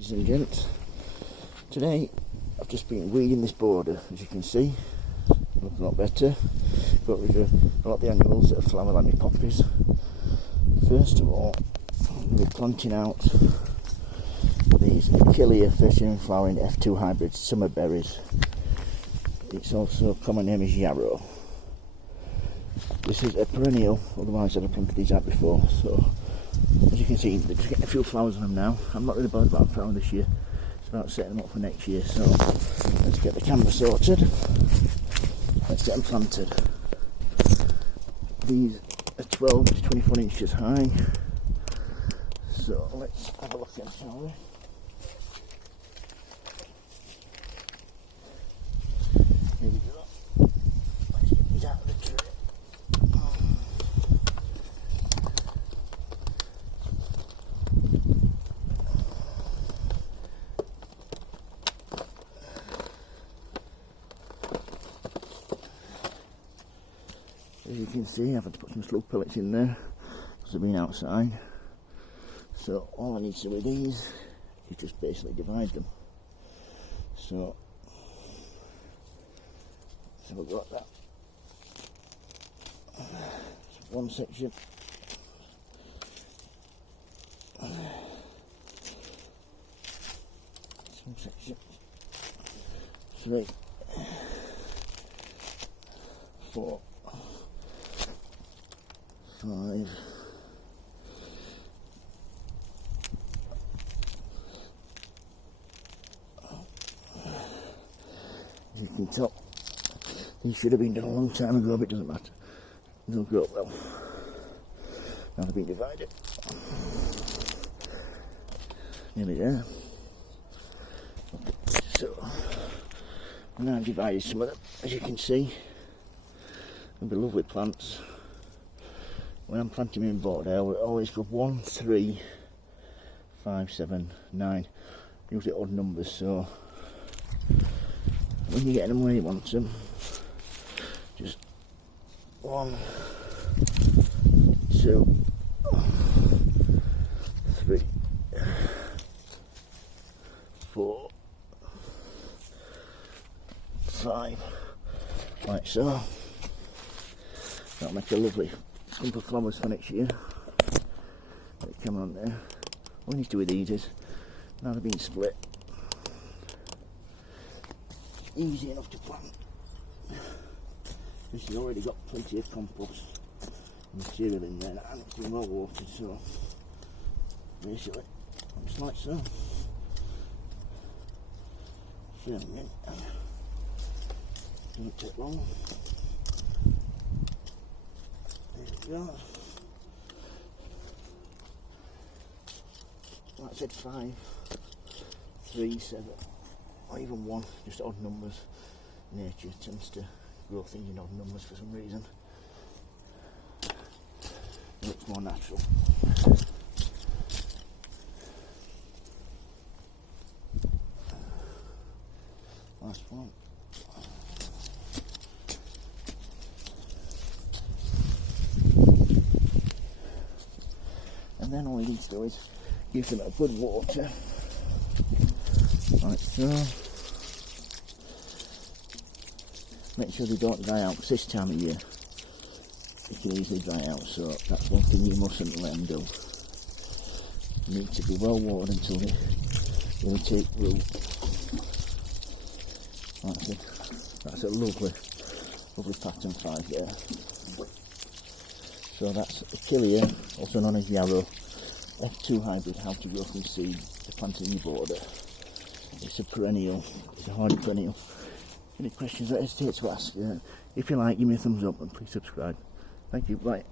Ladies and gents, today I've just been weeding this border, as you can see. Looking a lot better. Got rid of a lot of the annuals that are flower like my poppies. First of all, we're planting out these ACHILLEA flowering F2 hybrid summer berries. It's also common name is yarrow. This is a perennial, otherwise I'd have planted these out before. So as you can see, they're just getting a few flowers on them now. I'm not really bothered about flowering this year. It's about setting them up for next year. So let's get the canvas sorted. Let's get them planted. These are 12 to 24 inches high. So let's have a look at them, shall we? Here we go. Let's get these out of the tray. As you can see, I've had to put some slug pellets in there because they've been outside. So all I need to do with these is just basically divide them. So let's have a go at that. So one section. Some section. 3, 4, 5, 6. As you can tell, these should have been done a long time ago, but it doesn't matter. They'll grow up well. Now they've been divided. Nearly there. So, now I've divided some of them, as you can see. They'll be lovely plants. When I'm planting them in border, I will always go 1, 3, 5, 7, 9. Usually odd numbers, so when you're getting them where you want them, just 1, 2, 3, 4, 5, like so. That'll make a lovely clump of flowers for next year. Let it come on there. All you need to do with these is, now they're being split, easy enough to plant. This has already got plenty of compost material in there and it's been well watered, so basically just like so. Filling in. Doesn't take long. There we go. Like I said, 5, 3, 7, or even 1, just odd numbers. Nature tends to grow things in odd numbers for some reason. It looks more natural. Last one. And then all you need to do is give them a good water, like so. Make sure they don't dry out, because this time of year they can easily dry out, so that's one thing you mustn't let them do. You need to be well watered until they really take root. That's a lovely pattern 5 there. So that's ACHILLEA, also known as yarrow, F2 hybrid, how to grow from seed to plant in your border. It's a perennial, it's a hardy perennial. Any questions, don't hesitate to ask. If you like, give me a thumbs up and please subscribe. Thank you, bye.